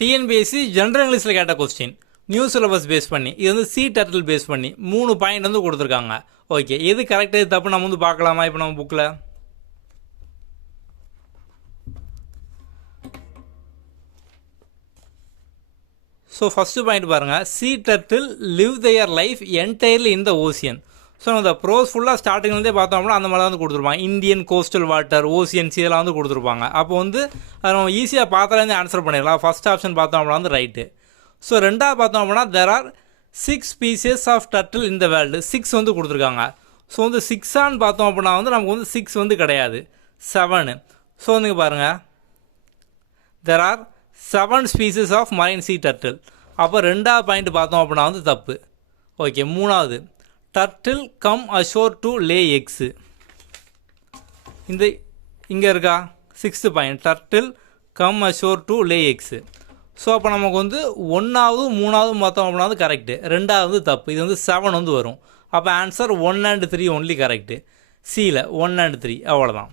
TNPSC general இங்கிலீஷில் கேட்ட question new syllabus base பண்ணி இது வந்து சி டர்ட்டில் பேஸ் பண்ணி 3 பாயிண்ட் வந்து கொடுத்துருக்காங்க. ஓகே, எது கரெக்ட் எது தப்பு நம்ம வந்து பார்க்கலாமா? இப்போ நம்ம புக்கில் ஸோ ஃபஸ்ட்டு பாயிண்ட் பாருங்கள், C turtle live their life entirely in the ocean. So இந்த ப்ரோஸ் ஃபுல்லாக ஸ்டார்டிங்லேருந்தே பார்த்தோம்னா அந்த மாதிரி தான் வந்து கொடுத்துருப்பாங்க. இந்தியன் கோஸ்டல் வாட்டர், ஓசியன்ஸ் இதெல்லாம் வந்து கொடுத்துருப்பாங்க. அப்போ வந்து அதை நம்ம ஈஸியாக பார்த்தாலே ஆன்சர் பண்ணிடலாம். ஃபஸ்ட் ஆப்ஷன் பார்த்தோம்னா வந்து ரைட்டு. ஸோ ரெண்டாவது பார்த்தோம் அப்படின்னா there are 6 species of turtle in the world. 6 வந்து கொடுத்துருக்காங்க. ஸோ வந்து 6ஆன்னு பார்த்தோம் அப்படின்னா வந்து நமக்கு வந்து 6 வந்து கிடையாது, 7. ஸோ வந்து பாருங்கள், there are 7 species of marine sea turtle. அப்போ ரெண்டாவது பாயிண்ட் பார்த்தோம் அப்படின்னா வந்து தப்பு. ஓகே, மூணாவது turtle come ashore to lay eggs. இந்த இங்கே இருக்கா 6th point, turtle come ashore to lay eggs. So அப்போ நமக்கு வந்து 1வது 3வது பார்த்தோம் அப்படின்னா வந்து கரெக்டு, 2வது தப்பு. இது வந்து 7 வந்து வரும். அப்போ ஆன்சர் 1 and 3 ஒன்லி கரெக்டு. சியில் 1 and 3 அவ்வளோதான்.